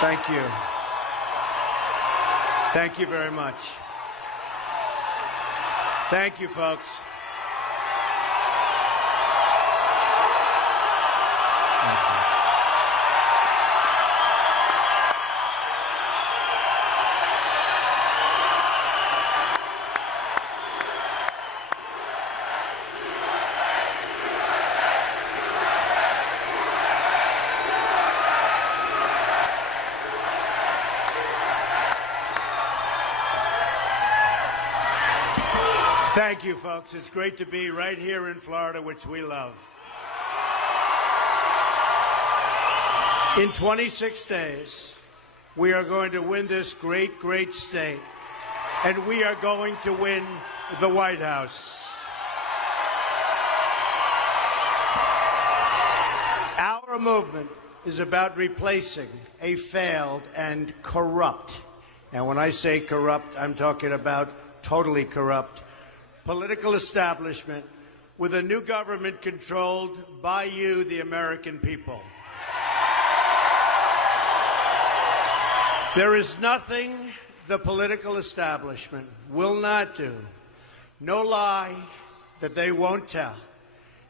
Thank you. Thank you very much. Thank you, folks. Thank you. Thank you, folks. It's great to be right here in Florida, which we love. In 26 days, we are going to win this great, great state, and we are going to win the White House. Our movement is about replacing a failed and corrupt, and when I say corrupt, I'm talking about totally corrupt, political establishment with a new government controlled by you, the American people. There is nothing the political establishment will not do, no lie that they won't tell,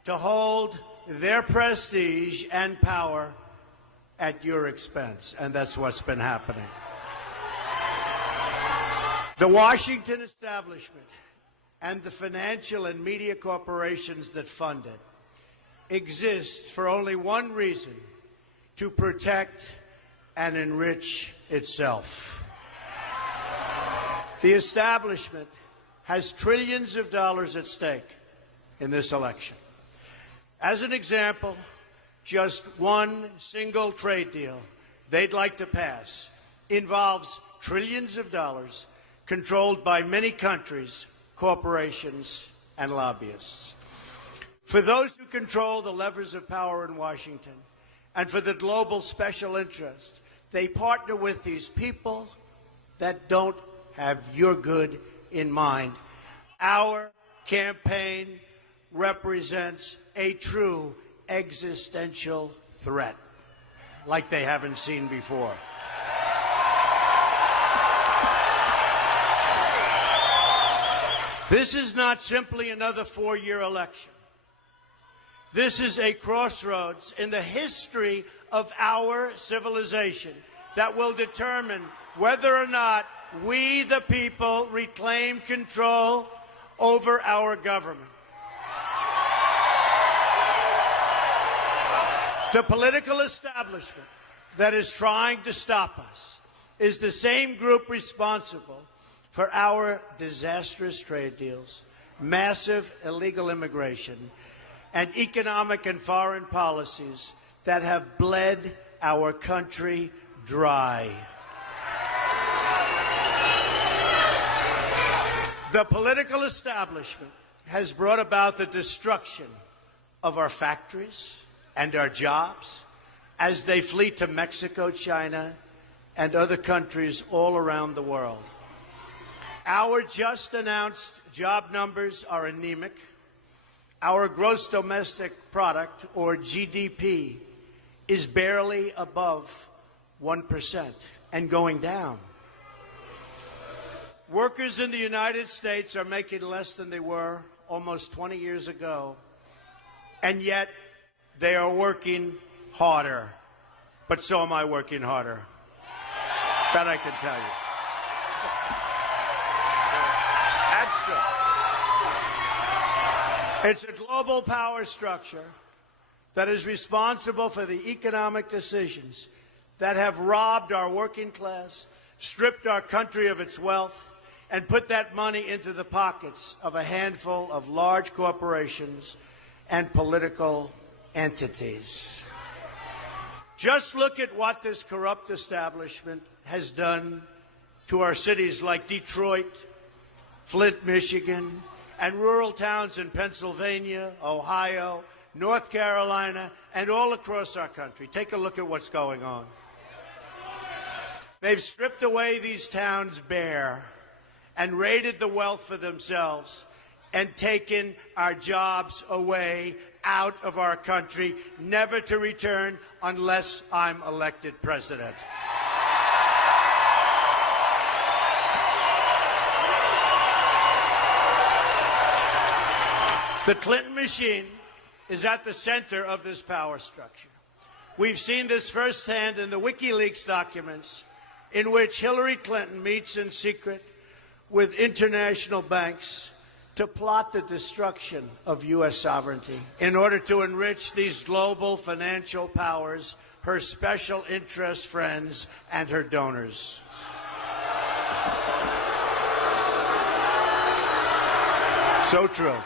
to hold their prestige and power at your expense. And that's what's been happening. The Washington establishment and the financial and media corporations that fund it exist for only one reason: to protect and enrich itself. The establishment has trillions of dollars at stake in this election. As an example, just one single trade deal they'd like to pass involves trillions of dollars controlled by many countries, corporations, and lobbyists. For those who control the levers of power in Washington, and for the global special interest, they partner with these people that don't have your good in mind. Our campaign represents a true existential threat, like they haven't seen before. This is not simply another four-year election. This is a crossroads in the history of our civilization that will determine whether or not we, the people, reclaim control over our government. The political establishment that is trying to stop us is the same group responsible for our disastrous trade deals, massive illegal immigration, and economic and foreign policies that have bled our country dry. The political establishment has brought about the destruction of our factories and our jobs as they flee to Mexico, China, and other countries all around the world. Our just announced job numbers are anemic. Our gross domestic product, or GDP, is barely above 1% and going down. Workers in the United States are making less than they were almost 20 years ago, and yet they are working harder. But so am I working harder. That I can tell you. It's a global power structure that is responsible for the economic decisions that have robbed our working class, stripped our country of its wealth, and put that money into the pockets of a handful of large corporations and political entities. Just look at what this corrupt establishment has done to our cities like Detroit, Flint, Michigan, and rural towns in Pennsylvania, Ohio, North Carolina, and all across our country. Take a look at what's going on. They've stripped away these towns bare and raided the wealth for themselves and taken our jobs away, out of our country, never to return unless I'm elected president. The Clinton machine is at the center of this power structure. We've seen this firsthand in the WikiLeaks documents, in which Hillary Clinton meets in secret with international banks to plot the destruction of U.S. sovereignty in order to enrich these global financial powers, her special interest friends, and her donors. So true.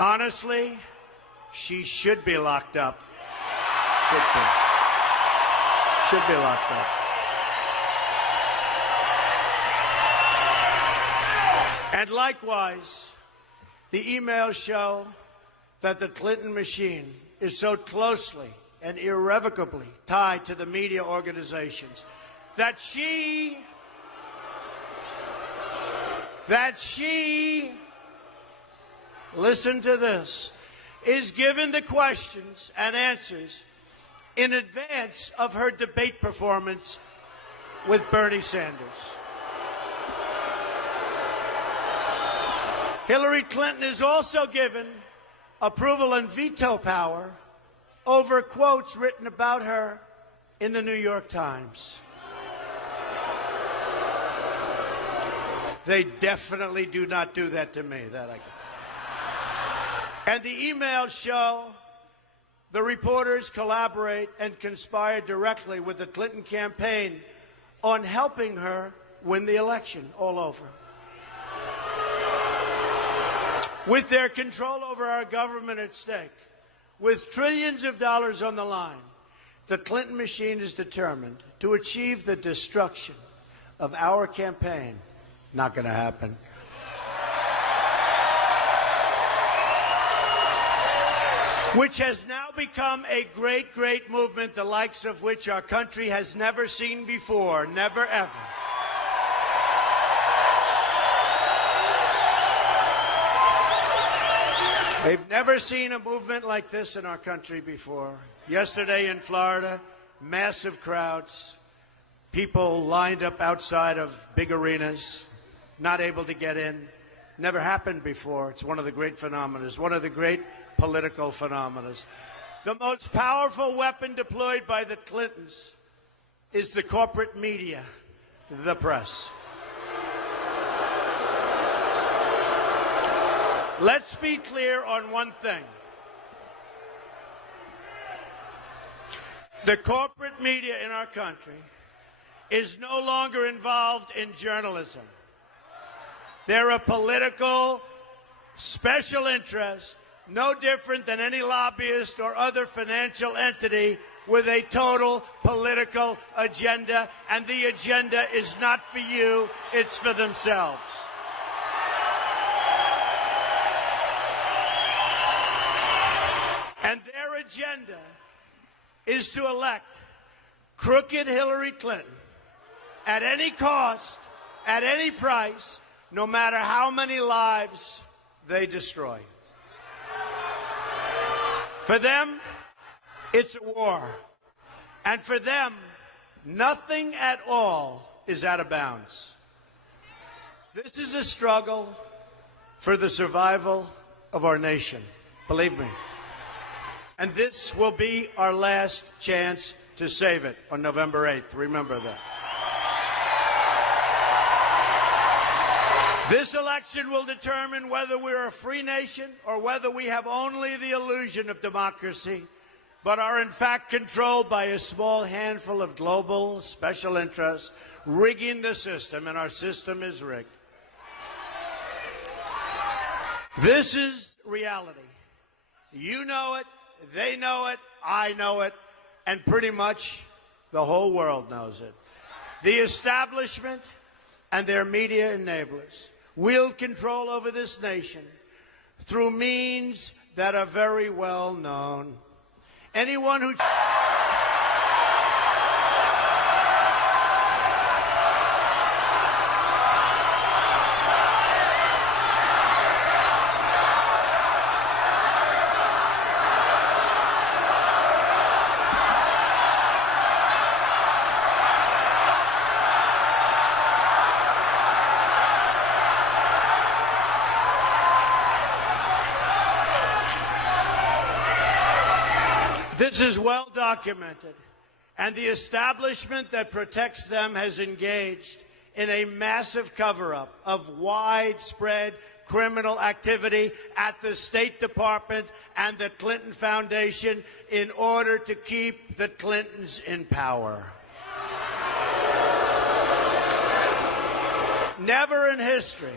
Honestly, she should be locked up. Should be locked up. And likewise, the emails show that the Clinton machine is so closely and irrevocably tied to the media organizations that she listen to this, is given the questions and answers in advance of her debate performance with Bernie Sanders. Hillary Clinton is also given approval and veto power over quotes written about her in the New York Times. They definitely do not do that to me. And the emails show the reporters collaborate and conspire directly with the Clinton campaign on helping her win the election all over. With their control over our government at stake, with trillions of dollars on the line, the Clinton machine is determined to achieve the destruction of our campaign. Not going to happen. Which has now become a great, great movement, the likes of which our country has never seen before, never ever. They've never seen a movement like this in our country before. Yesterday in Florida, massive crowds, people lined up outside of big arenas, not able to get in. Never happened before. It's one of the great phenomena, one of the great political phenomena. The most powerful weapon deployed by the Clintons is the corporate media, the press. Let's be clear on one thing. The corporate media in our country is no longer involved in journalism. They're a political special interest, no different than any lobbyist or other financial entity with a total political agenda, and the agenda is not for you, it's for themselves. And their agenda is to elect crooked Hillary Clinton at any cost, at any price, no matter how many lives they destroy. For them, it's a war. And for them, nothing at all is out of bounds. This is a struggle for the survival of our nation, believe me. And this will be our last chance to save it on November 8th. Remember that. This election will determine whether we're a free nation or whether we have only the illusion of democracy, but are in fact controlled by a small handful of global special interests rigging the system, and our system is rigged. This is reality. You know it, they know it, I know it, and pretty much the whole world knows it. The establishment and their media enablers wield control over this nation through means that are very well known. Anyone who... This is well documented, and the establishment that protects them has engaged in a massive cover-up of widespread criminal activity at the State Department and the Clinton Foundation in order to keep the Clintons in power. Never in history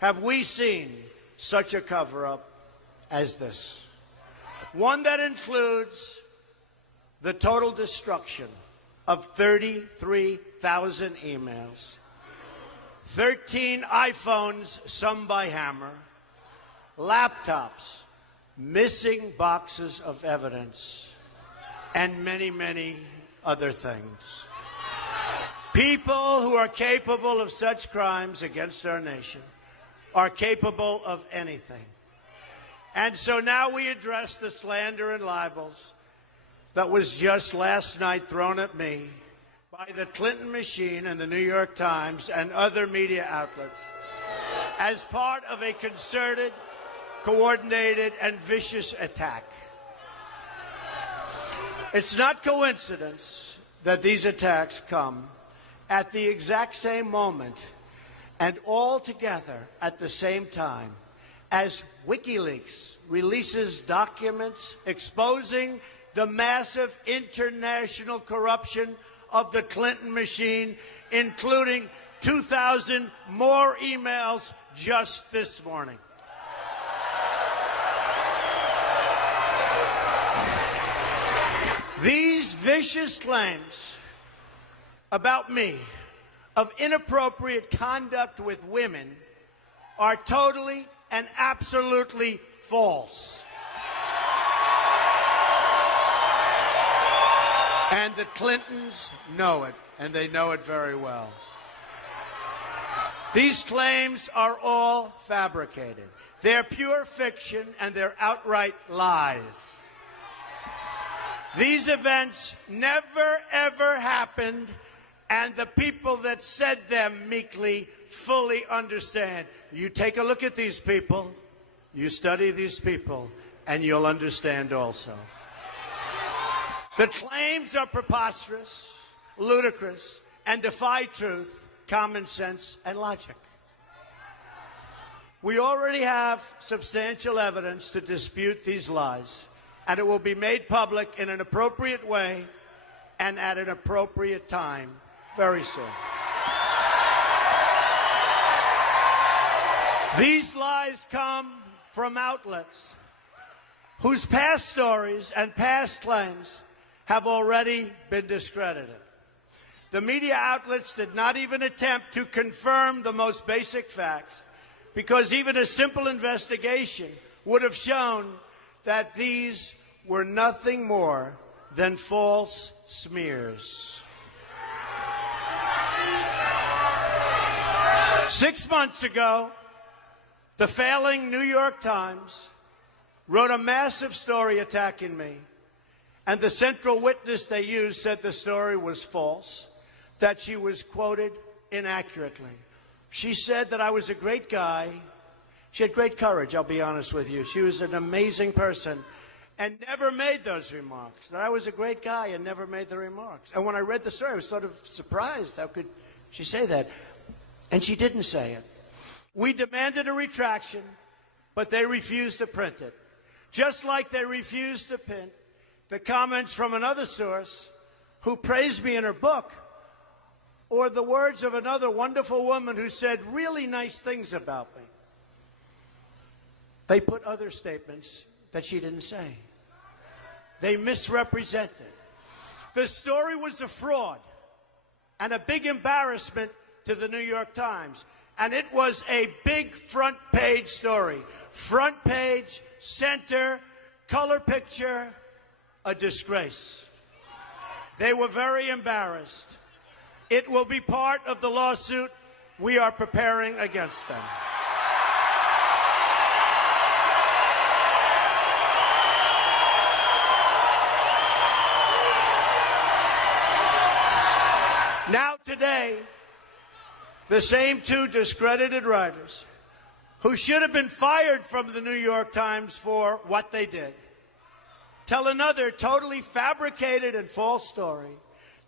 have we seen such a cover-up as this. One that includes the total destruction of 33,000 emails, 13 iPhones, some by hammer, laptops, missing boxes of evidence, and many, many other things. People who are capable of such crimes against our nation are capable of anything. And so now we address the slander and libels that was just last night thrown at me by the Clinton machine and the New York Times and other media outlets as part of a concerted, coordinated, and vicious attack. It's not coincidence that these attacks come at the exact same moment and all together at the same time as WikiLeaks releases documents exposing the massive international corruption of the Clinton machine, including 2,000 more emails just this morning. These vicious claims about me of inappropriate conduct with women are totally and absolutely false. And the Clintons know it, and they know it very well. These claims are all fabricated. They're pure fiction, and they're outright lies. These events never, ever happened, and the people that said them meekly fully understand. You take a look at these people, you study these people, and you'll understand also. The claims are preposterous, ludicrous, and defy truth, common sense, and logic. We already have substantial evidence to dispute these lies, and it will be made public in an appropriate way and at an appropriate time very soon. These lies come from outlets whose past stories and past claims have already been discredited. The media outlets did not even attempt to confirm the most basic facts, because even a simple investigation would have shown that these were nothing more than false smears. 6 months ago, the failing New York Times wrote a massive story attacking me, and the central witness they used said the story was false, that she was quoted inaccurately. She said that I was a great guy. She had great courage, I'll be honest with you. She was an amazing person and never made those remarks. That I was a great guy and never made the remarks. And when I read the story, I was sort of surprised. How could she say that? And she didn't say it. We demanded a retraction, but they refused to print it. Just like they refused to print the comments from another source who praised me in her book, or the words of another wonderful woman who said really nice things about me. They put other statements that she didn't say. They misrepresented. The story was a fraud and a big embarrassment to the New York Times. And it was a big front page story Front page, center, color picture, a disgrace. They were very embarrassed. It will be part of the lawsuit we are preparing against them. Now today, the same two discredited writers who should have been fired from the New York Times for what they did tell another totally fabricated and false story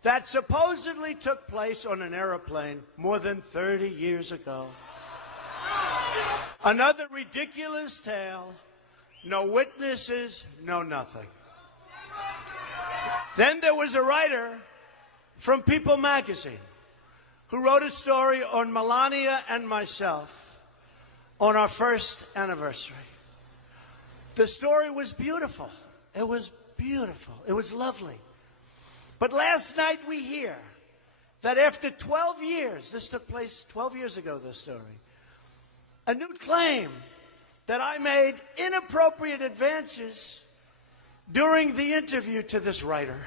that supposedly took place on an airplane more than 30 years ago. Another ridiculous tale, no witnesses, no nothing. Then there was a writer from People magazine who wrote a story on Melania and myself on our first anniversary. The story was beautiful. It was beautiful. It was lovely. But last night we hear that after 12 years, this took place 12 years ago, this story, a new claim that I made inappropriate advances during the interview to this writer.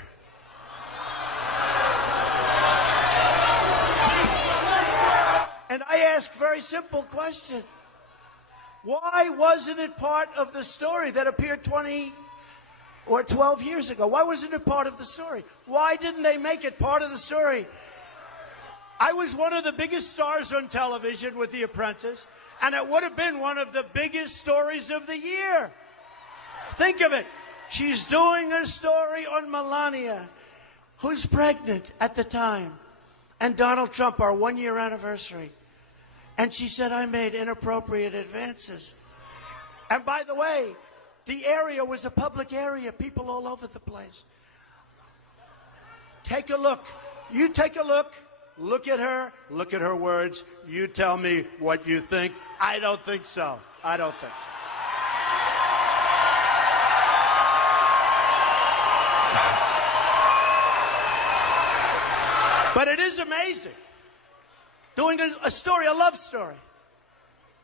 And I ask a very simple question. Why wasn't it part of the story that appeared 20 or 12 years ago? Why wasn't it part of the story? Why didn't they make it part of the story? I was one of the biggest stars on television with The Apprentice, and it would have been one of the biggest stories of the year. Think of it. She's doing a story on Melania, who's pregnant at the time, and Donald Trump, our one-year anniversary. And she said, I made inappropriate advances. And by the way, the area was a public area, people all over the place. Take a look. You take a look. Look at her words. You tell me what you think. I don't think so. I don't think so. But it is amazing. Doing a story, a love story,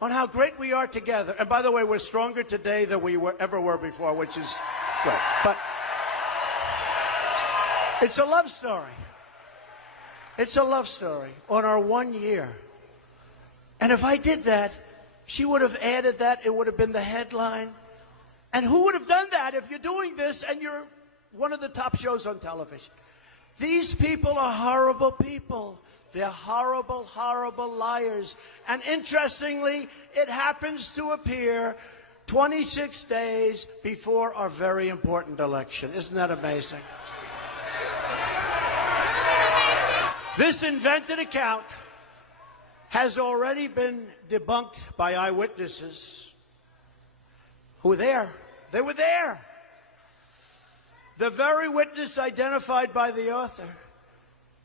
on how great we are together. And by the way, we're stronger today than we ever were before, which is great. But it's a love story. It's a love story on our 1 year. And if I did that, she would have added that. It would have been the headline. And who would have done that if you're doing this and you're one of the top shows on television? These people are horrible people. They're horrible, horrible liars. And interestingly, it happens to appear 26 days before our very important election. Isn't that amazing? This invented account has already been debunked by eyewitnesses who were there. They were there. The very witness identified by the author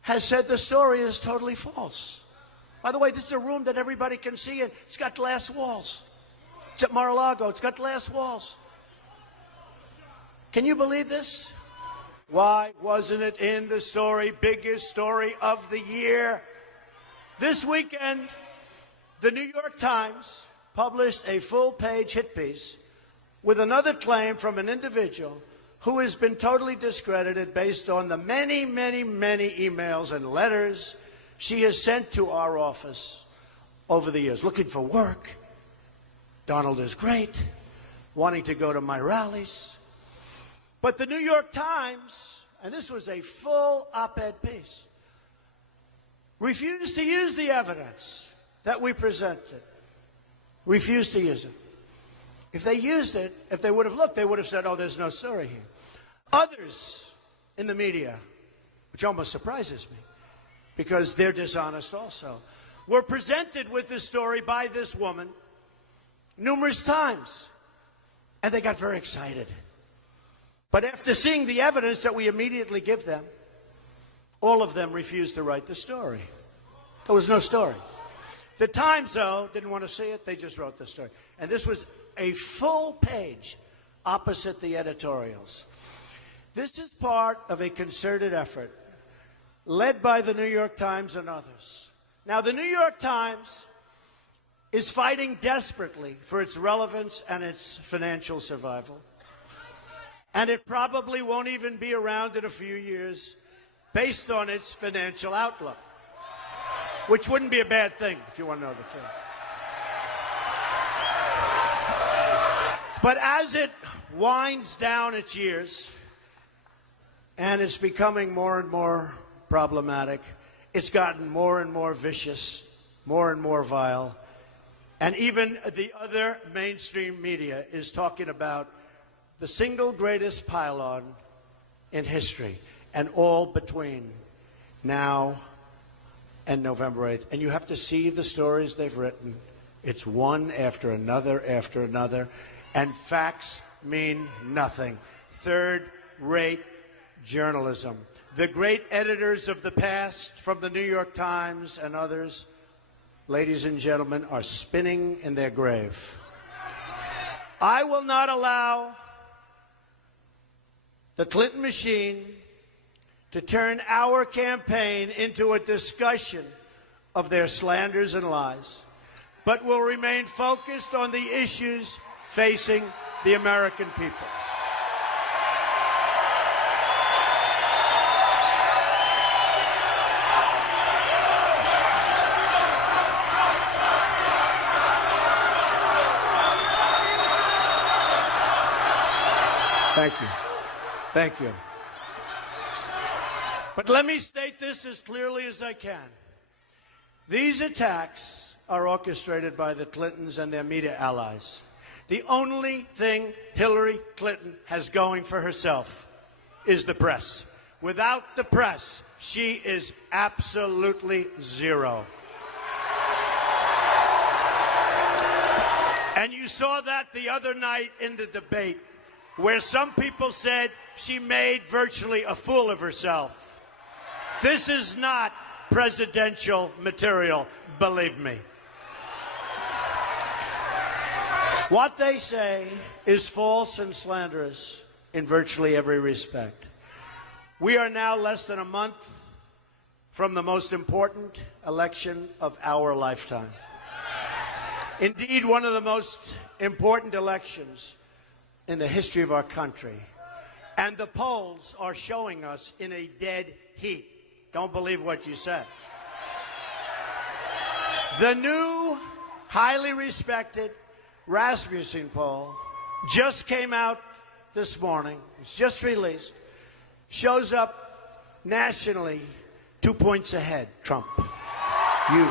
has said the story is totally false. By the way, this is a room that everybody can see, and it's got glass walls. It's at Mar-a-Lago. It's got glass walls. Can you believe this? Why wasn't it in the story, biggest story of the year? This weekend, the New York Times published a full-page hit piece with another claim from an individual who has been totally discredited based on the many, many, many emails and letters she has sent to our office over the years, looking for work. Donald is great, wanting to go to my rallies. But the New York Times, and this was a full op-ed piece, refused to use the evidence that we presented. Refused to use it. If they used it, if they would have looked, they would have said, oh, there's no story here. Others in the media, which almost surprises me, because they're dishonest also, were presented with this story by this woman numerous times, and they got very excited. But after seeing the evidence that we immediately give them, all of them refused to write the story. There was no story. The Times, though, didn't want to see it. They just wrote the story. And this was a full page opposite the editorials. This is part of a concerted effort led by the New York Times and others. Now, the New York Times is fighting desperately for its relevance and its financial survival. And it probably won't even be around in a few years based on its financial outlook, which wouldn't be a bad thing if you want to know the truth. But as it winds down its years and it's becoming more and more problematic, it's gotten more and more vicious, more and more vile. And even the other mainstream media is talking about the single greatest pylon in history, and all between now and November 8th. And you have to see the stories they've written. It's one after another, and facts mean nothing. Third-rate journalism. The great editors of the past, from the New York Times and others, ladies and gentlemen, are spinning in their grave. I will not allow the Clinton machine to turn our campaign into a discussion of their slanders and lies, but will remain focused on the issues facing the American people. Thank you. Thank you. But let me state this as clearly as I can. These attacks are orchestrated by the Clintons and their media allies. The only thing Hillary Clinton has going for herself is the press. Without the press, she is absolutely zero. And you saw that the other night in the debate, where some people said she made virtually a fool of herself. This is not presidential material, believe me. What they say is false and slanderous in virtually every respect. We are now less than a month from the most important election of our lifetime. Indeed, one of the most important elections in the history of our country. And the polls are showing us in a dead heat. Don't believe what you said. The new, highly respected Rasmussen poll just came out this morning. It's just released. Shows up nationally 2 points ahead, Trump. You.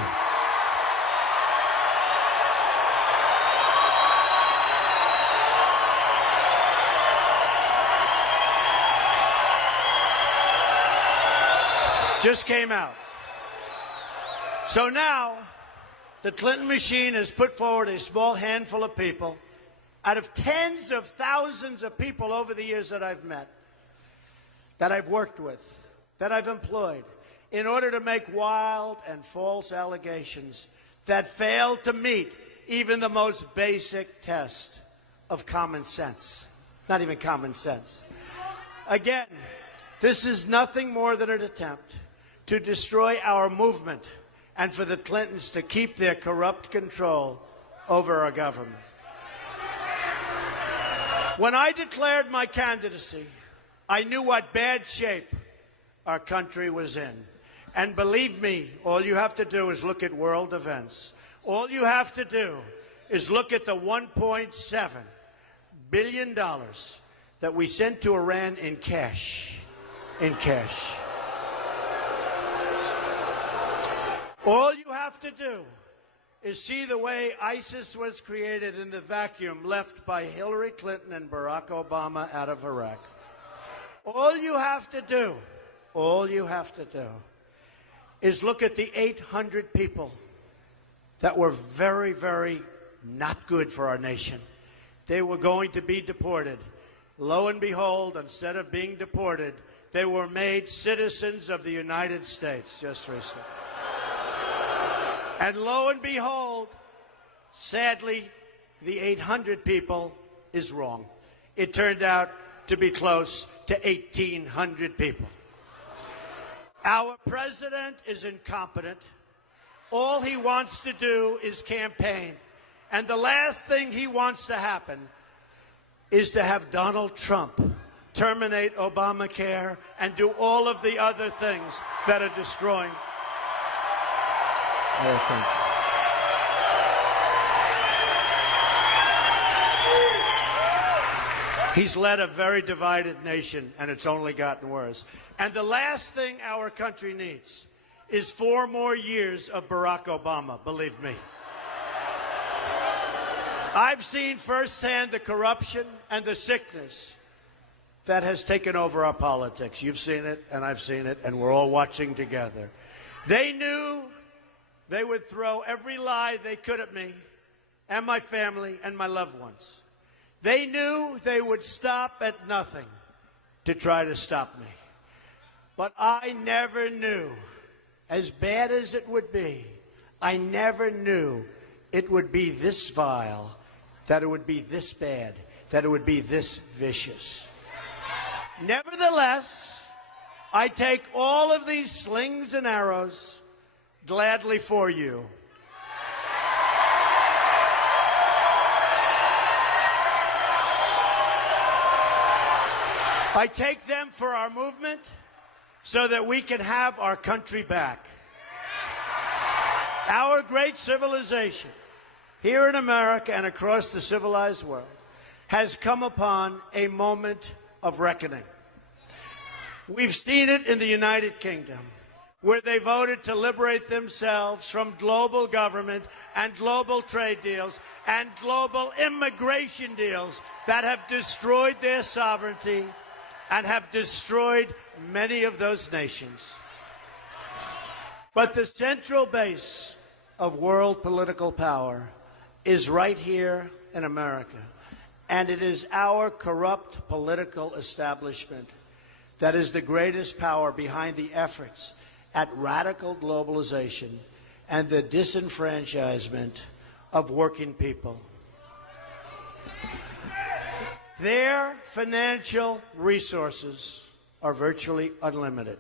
Just came out. So now, the Clinton machine has put forward a small handful of people out of tens of thousands of people over the years that I've met, that I've worked with, that I've employed, in order to make wild and false allegations that fail to meet even the most basic test of common sense. Not even common sense. Again, this is nothing more than an attempt to destroy our movement and for the Clintons to keep their corrupt control over our government. When I declared my candidacy, I knew what bad shape our country was in. And believe me, all you have to do is look at world events. All you have to do is look at the $1.7 billion that we sent to Iran in cash. In cash. All you have to do is see the way ISIS was created in the vacuum left by Hillary Clinton and Barack Obama out of Iraq. All you have to do is look at the 800 people that were very, very not good for our nation. They were going to be deported. Lo and behold, instead of being deported, they were made citizens of the United States just recently. And lo and behold, sadly, the 800 people is wrong. It turned out to be close to 1,800 people. Our president is incompetent. all he wants to do is campaign. And the last thing he wants to happen is to have Donald Trump terminate Obamacare and do all of the other things that are destroying our country. He's led a very divided nation, and it's only gotten worse. And the last thing our country needs is 4 more years of Barack Obama, believe me. I've seen firsthand the corruption and the sickness that has taken over our politics. You've seen it, and I've seen it, and we're all watching together. They knew they would throw every lie they could at me and my family and my loved ones. They knew they would stop at nothing to try to stop me. But I never knew, as bad as it would be, I never knew it would be this vile, that it would be this bad, that it would be this vicious. Nevertheless, I take all of these slings and arrows gladly for you. I take them for our movement so that we can have our country back. Our great civilization here in America and across the civilized world has come upon a moment of reckoning. We've seen it in the United Kingdom, where they voted to liberate themselves from global government and global trade deals and global immigration deals that have destroyed their sovereignty and have destroyed many of those nations. But the central base of world political power is right here in America, and it is our corrupt political establishment that is the greatest power behind the efforts at radical globalization and the disenfranchisement of working people. Their financial resources are virtually unlimited.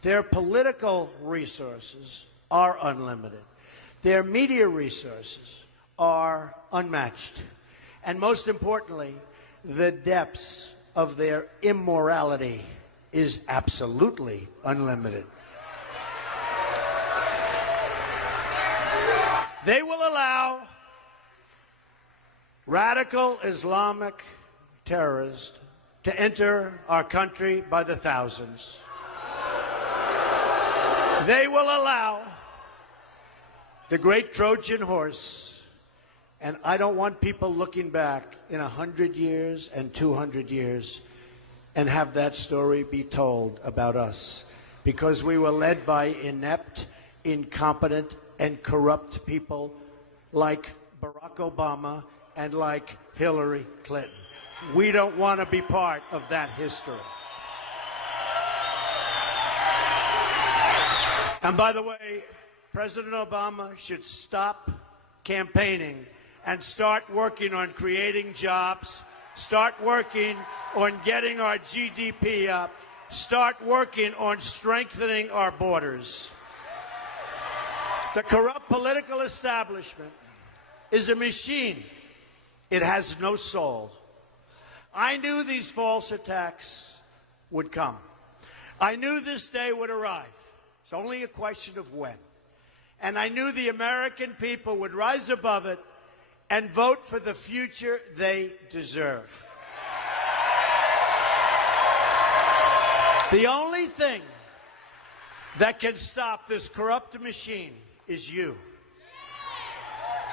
Their political resources are unlimited. Their media resources are unmatched. And most importantly, the depths of their immorality is absolutely unlimited. They will allow radical Islamic terrorists to enter our country by the thousands. They will allow the great Trojan horse, and I don't want people looking back in 100 years and 200 years and have that story be told about us, because we were led by inept, incompetent, and corrupt people like Barack Obama and like Hillary Clinton. We don't want to be part of that history. And by the way, President Obama should stop campaigning and start working on creating jobs, start working on getting our GDP up, start working on strengthening our borders. The corrupt political establishment is a machine. It has no soul. I knew these false attacks would come. I knew this day would arrive. It's only a question of when. And I knew the American people would rise above it and vote for the future they deserve. The only thing that can stop this corrupt machine is you.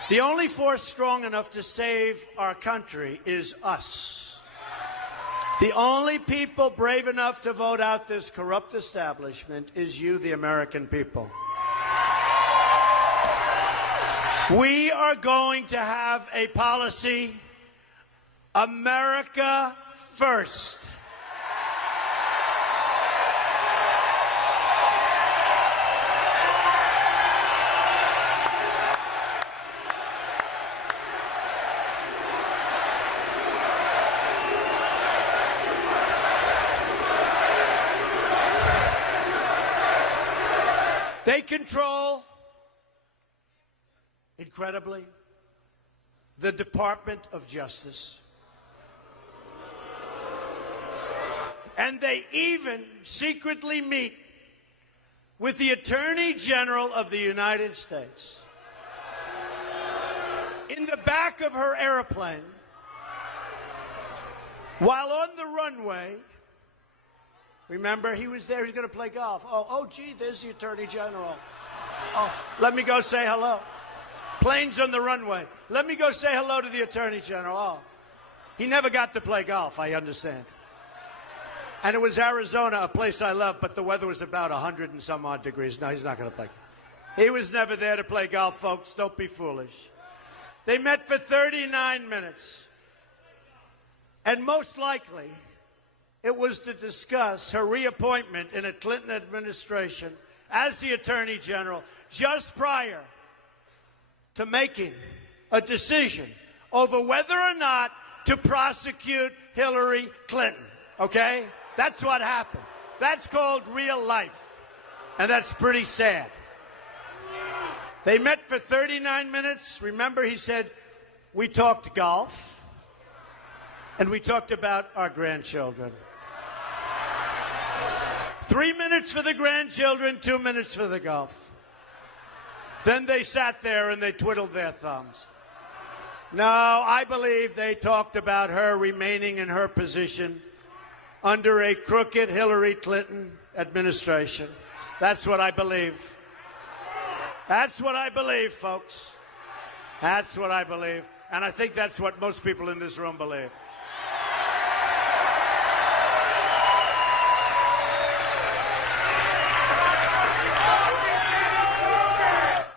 The only force strong enough to save our country is us. The only people brave enough to vote out this corrupt establishment is you, the American people. We are going to have a policy, America first. They control incredibly, the Department of Justice. And they even secretly meet with the Attorney General of the United States. In the back of her airplane, while on the runway, remember, he was there, he's going to play golf. Oh, gee, there's the Attorney General. Oh, let me go say hello. Plane's on the runway. Let me go say hello to the Attorney General. Oh, he never got to play golf, I understand. And it was Arizona, a place I love, but the weather was about 100 and some odd degrees. No, he's not going to play. He was never there to play golf, folks. Don't be foolish. They met for 39 minutes. And most likely, it was to discuss her reappointment in a Clinton administration as the Attorney General just prior to making a decision over whether or not to prosecute Hillary Clinton. Okay? That's what happened. That's called real life. And that's pretty sad. They met for 39 minutes. Remember, he said, we talked golf, and we talked about our grandchildren. 3 minutes for the grandchildren, 2 minutes for the golf. Then they sat there and they twiddled their thumbs. No, I believe they talked about her remaining in her position under a crooked Hillary Clinton administration. That's what I believe. That's what I believe, folks. That's what I believe. And I think that's what most people in this room believe.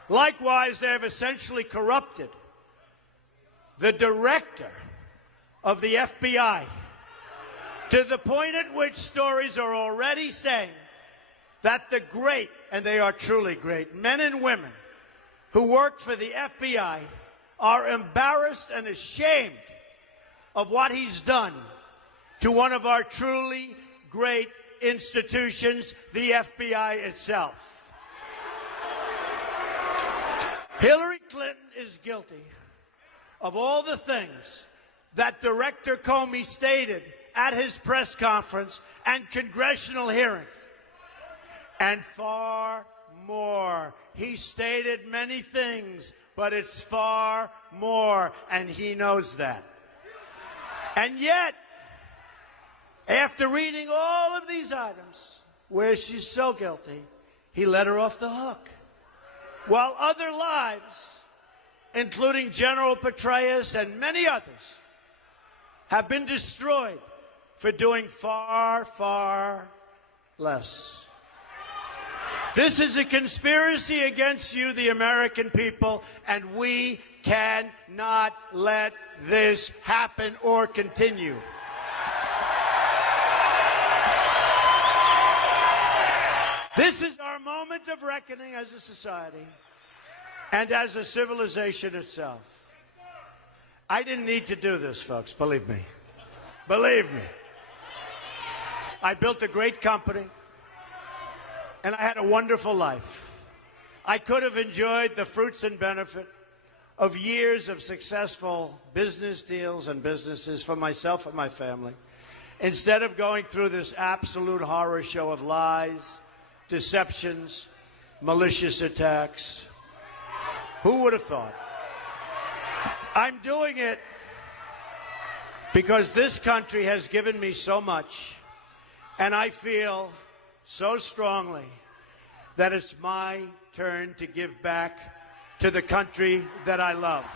Likewise, they have essentially corrupted the director of the FBI to the point at which stories are already saying that the great, and they are truly great, men and women who work for the FBI are embarrassed and ashamed of what he's done to one of our truly great institutions, the FBI itself. Hillary Clinton is guilty of all the things that Director Comey stated at his press conference and congressional hearings. And far more. He stated many things, but it's far more, and he knows that. And yet, after reading all of these items where she's so guilty, he let her off the hook. While other lives, including General Petraeus and many others, have been destroyed for doing far, far less. This is a conspiracy against you, the American people, and we cannot let this happen or continue. This is our moment of reckoning as a society and as a civilization itself. I didn't need to do this, folks, believe me. Believe me. I built a great company, and I had a wonderful life. I could have enjoyed the fruits and benefit of years of successful business deals and businesses for myself and my family, instead of going through this absolute horror show of lies, deceptions, malicious attacks. Who would have thought? I'm doing it because this country has given me so much, and I feel so strongly that it's my turn to give back to the country that I love.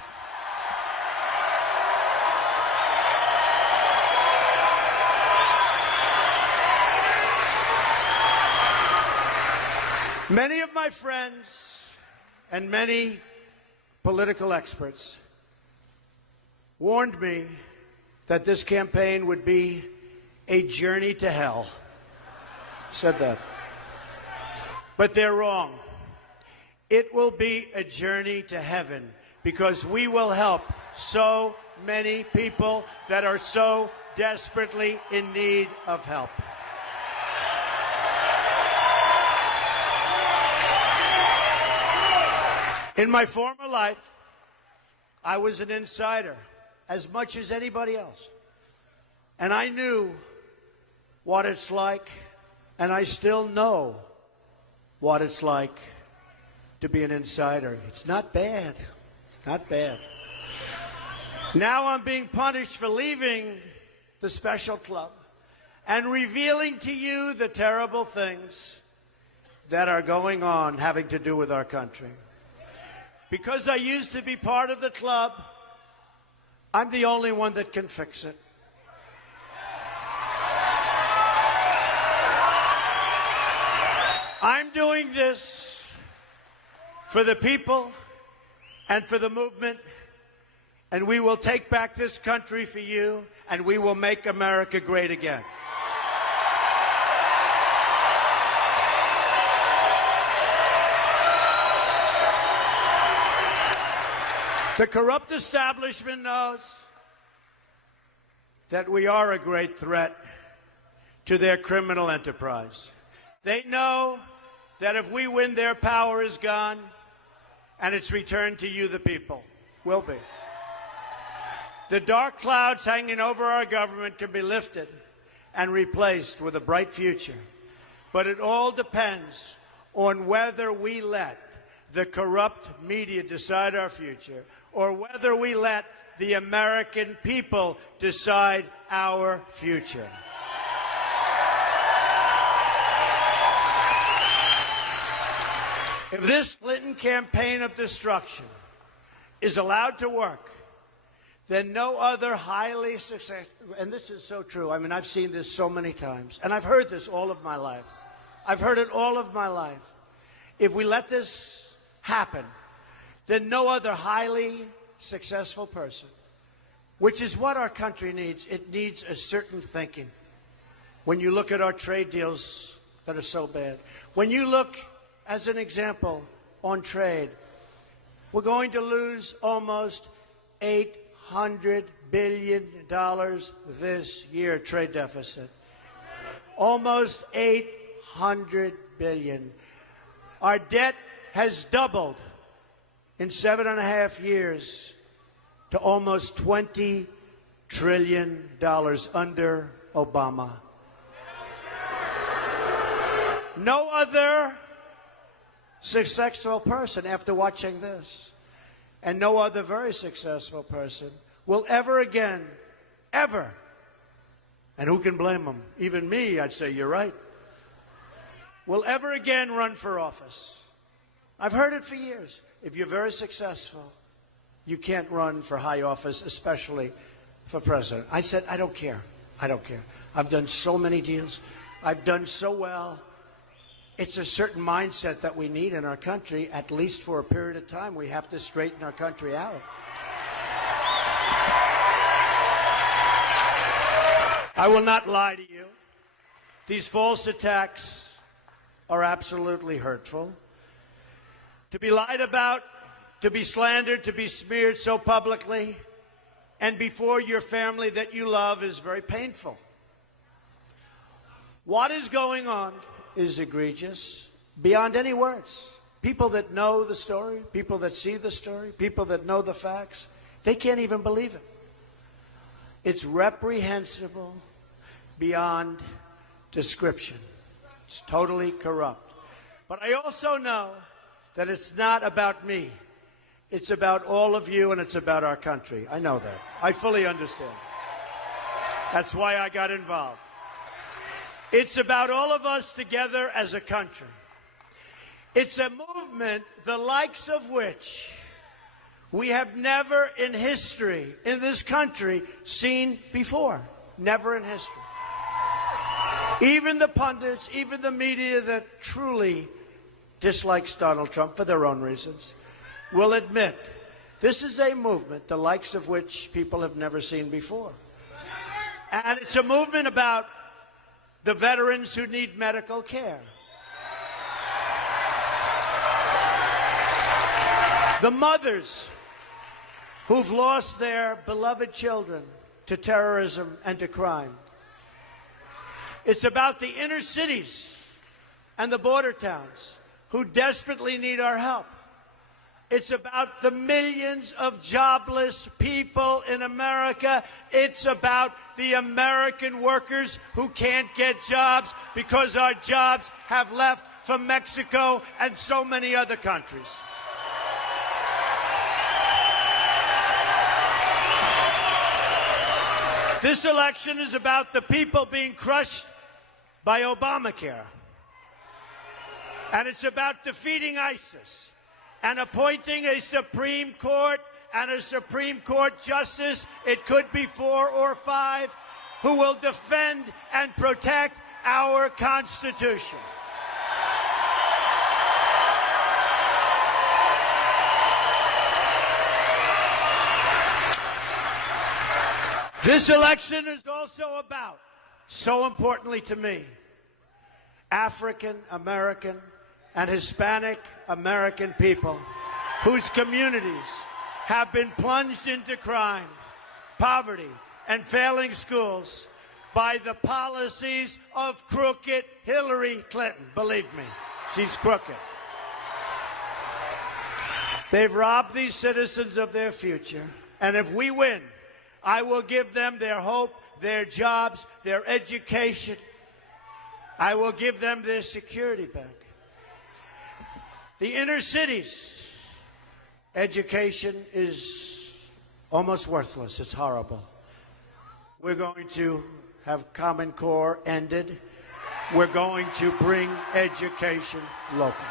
Many of my friends and many political experts warned me that this campaign would be a journey to hell. Said that. But they're wrong. It will be a journey to heaven because we will help so many people that are so desperately in need of help. In my former life, I was an insider as much as anybody else. And I knew what it's like, and I still know what it's like to be an insider. It's not bad. It's not bad. Now I'm being punished for leaving the special club and revealing to you the terrible things that are going on having to do with our country. Because I used to be part of the club, I'm the only one that can fix it. I'm doing this for the people and for the movement, and we will take back this country for you, and we will make America great again. The corrupt establishment knows that we are a great threat to their criminal enterprise. They know that if we win, their power is gone, and it's returned to you, the people. Will be. The dark clouds hanging over our government can be lifted and replaced with a bright future. But it all depends on whether we let the corrupt media decide our future, or whether we let the American people decide our future. If this Clinton campaign of destruction is allowed to work, then no other highly successful, and this is so true. I mean, I've seen this so many times, and I've heard this all of my life. I've heard it all of my life. If we let this happen, then no other highly successful person, which is what our country needs. It needs a certain thinking. When you look at our trade deals that are so bad, when you look, as an example, on trade, we're going to lose almost $800 billion this year, trade deficit. Almost $800 billion. Our debt has doubled in 7.5 years to almost $20 trillion under Obama. No other successful person, after watching this, and no other very successful person will ever again, ever, and who can blame them? Even me, I'd say you're right, will ever again run for office. I've heard it for years. If you're very successful, you can't run for high office, especially for president. I said, I don't care. I don't care. I've done so many deals. I've done so well. It's a certain mindset that we need in our country, at least for a period of time. We have to straighten our country out. I will not lie to you. These false attacks are absolutely hurtful. To be lied about, to be slandered, to be smeared so publicly and before your family that you love is very painful. What is going on is egregious beyond any words. People that know the story, people that see the story, people that know the facts, they can't even believe it. It's reprehensible beyond description. It's totally corrupt. But I also know that it's not about me. It's about all of you, and it's about our country. I know that. I fully understand. That's why I got involved. It's about all of us together as a country. It's a movement the likes of which we have never in history, in this country, seen before. Never in history. Even the pundits, even the media that truly dislikes Donald Trump for their own reasons, will admit this is a movement the likes of which people have never seen before. And it's a movement about the veterans who need medical care. The mothers who've lost their beloved children to terrorism and to crime. It's about the inner cities and the border towns who desperately need our help. It's about the millions of jobless people in America. It's about the American workers who can't get jobs because our jobs have left for Mexico and so many other countries. This election is about the people being crushed by Obamacare. And it's about defeating ISIS and appointing a Supreme Court and a Supreme Court justice, it could be 4 or 5, who will defend and protect our Constitution. This election is also about, so importantly to me, African American and Hispanic American people whose communities have been plunged into crime, poverty, and failing schools by the policies of crooked Hillary Clinton. Believe me, she's crooked. They've robbed these citizens of their future, and if we win, I will give them their hope, their jobs, their education. I will give them their security back. The inner cities, education is almost worthless. It's horrible. We're going to have Common Core ended. We're going to bring education local.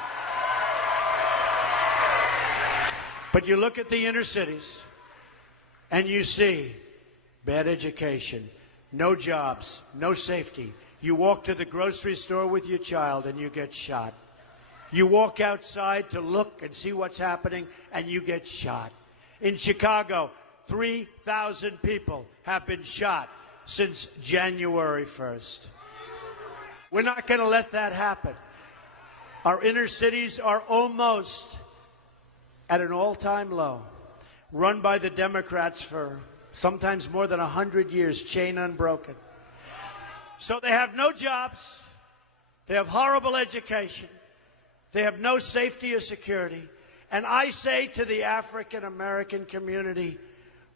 But you look at the inner cities and you see bad education, no jobs, no safety. You walk to the grocery store with your child and you get shot. You walk outside to look and see what's happening and you get shot. In Chicago, 3,000 people have been shot since January 1st. We're not going to let that happen. Our inner cities are almost at an all-time low, run by the Democrats for sometimes more than 100 years, chain unbroken. So they have no jobs, they have horrible education, they have no safety or security. And I say to the African American community,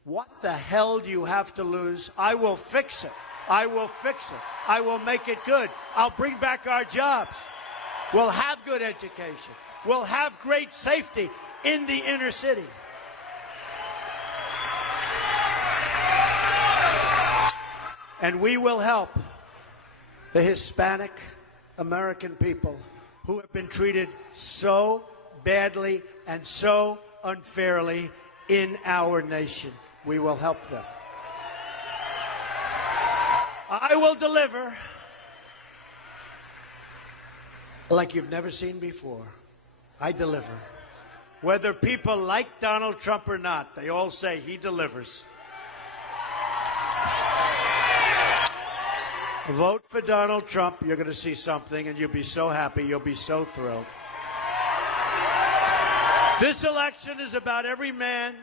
what the hell do you have to lose? I will fix it. I will fix it. I will make it good. I'll bring back our jobs. We'll have good education. We'll have great safety in the inner city. And we will help the Hispanic American people who have been treated so badly and so unfairly in our nation. We will help them. I will deliver like you've never seen before. I deliver. Whether people like Donald Trump or not, they all say he delivers. Vote for Donald Trump. You're going to see something, and you'll be so happy. You'll be so thrilled. This election is about every man,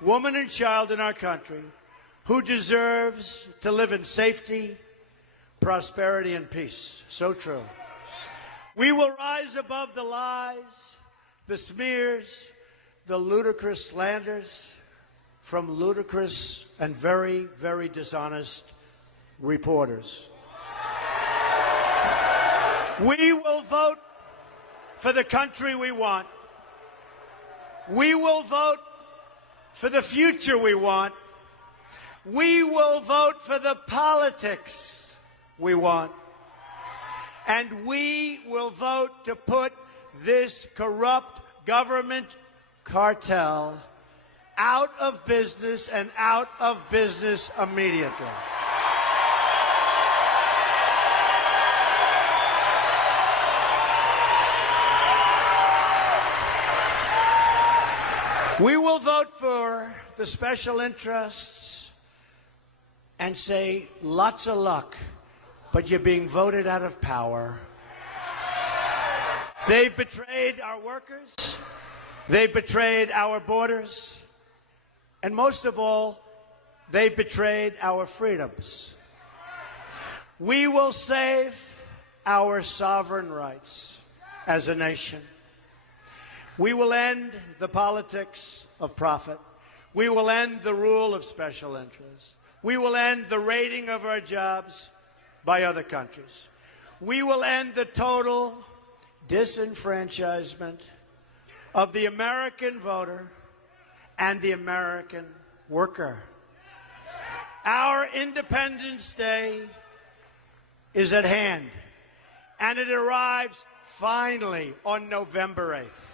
woman, and child in our country who deserves to live in safety, prosperity, and peace. So true. We will rise above the lies, the smears, the ludicrous slanders from ludicrous and very, very dishonest reporters. We will vote for the country we want. We will vote for the future we want. We will vote for the politics we want. And we will vote to put this corrupt government cartel out of business and out of business immediately. We will vote for the special interests and say, lots of luck, but you're being voted out of power. They've betrayed our workers. They've betrayed our borders. And most of all, they've betrayed our freedoms. We will save our sovereign rights as a nation. We will end the politics of profit. We will end the rule of special interests. We will end the rating of our jobs by other countries. We will end the total disenfranchisement of the American voter and the American worker. Our Independence Day is at hand, and it arrives finally on November 8th.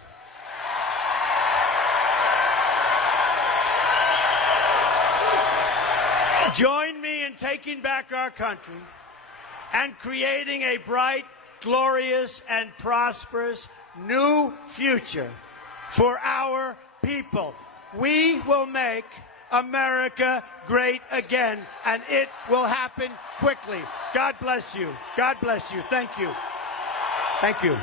Join me in taking back our country and creating a bright, glorious, and prosperous new future for our people. We will make America great again, and it will happen quickly. God bless you. God bless you. Thank you. Thank you.